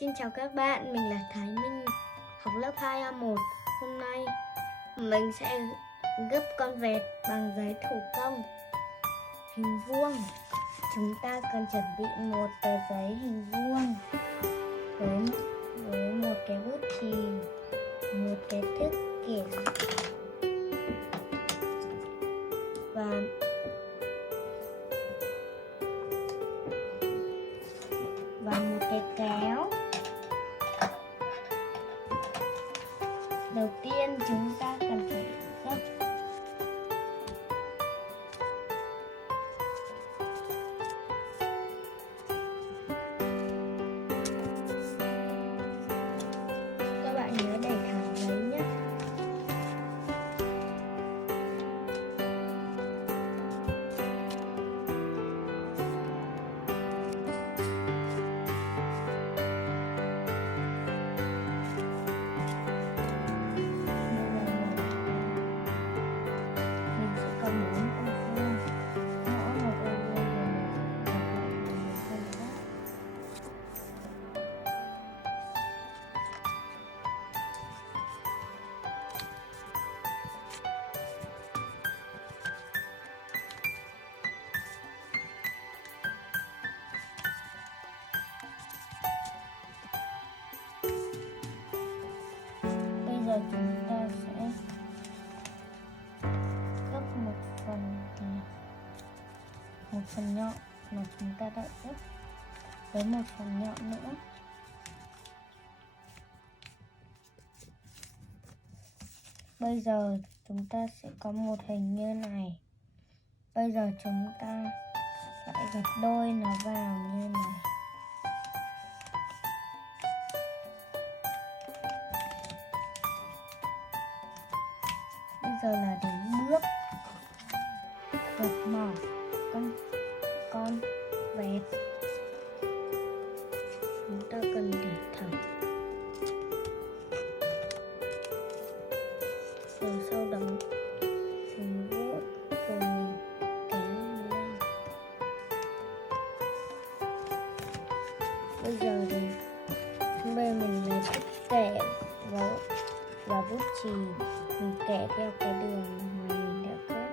Xin chào các bạn, mình là Thái Minh, học lớp 2A1. Hôm nay mình sẽ gấp con vẹt bằng giấy thủ công hình vuông. Chúng ta cần chuẩn bị một tờ giấy hình vuông với một cái bút chì, một cái thước kiểm và một cái kéo. Đầu tiên chúng ta cần phải gấp các bạn nhớ để thẳng giấy nhé. Giờ chúng ta sẽ gấp một phần nhọn mà chúng ta đã gấp với một phần nhọn nữa. Bây giờ chúng ta sẽ có một hình như này. Bây giờ chúng ta lại gập đôi nó vào như này. Bây giờ là đến bước gập mỏ con vẹt. Chúng ta cần để thẳng, rồi sau đó mình vuốt rồi mình kéo lên. Bây giờ thì mình lấy bút kẻ và bút chì, mình kẻ theo cái đường mà mình đã cắt.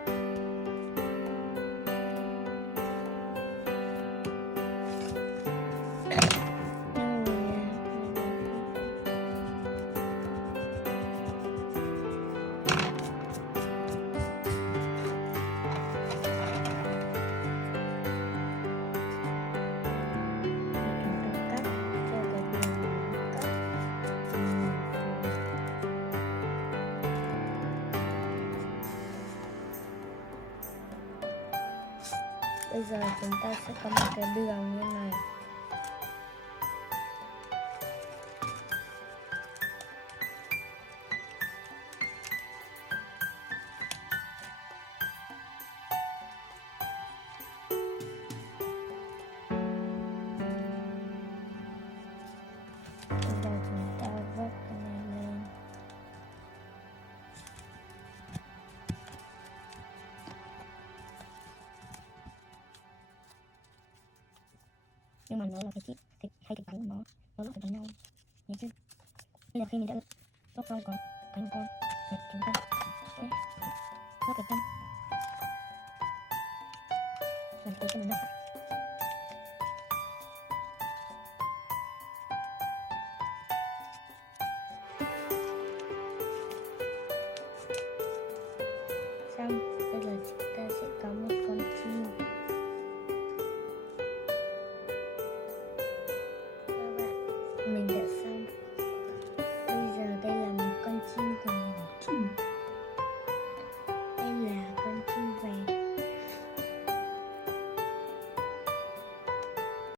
Bây giờ chúng ta sẽ có một cái đường như này. Bây giờ chúng ta vớt cái này lên. Nhưng mà nó là cái chip hay cái cánh nó lắp vào nhau nhé chứ. Bây giờ khi mình đã lắp xong có cánh con thì chúng ta sẽ lắp cái chân làm cái chân nó lại. Xong bây giờ chúng ta sẽ có một con chim. Mình đã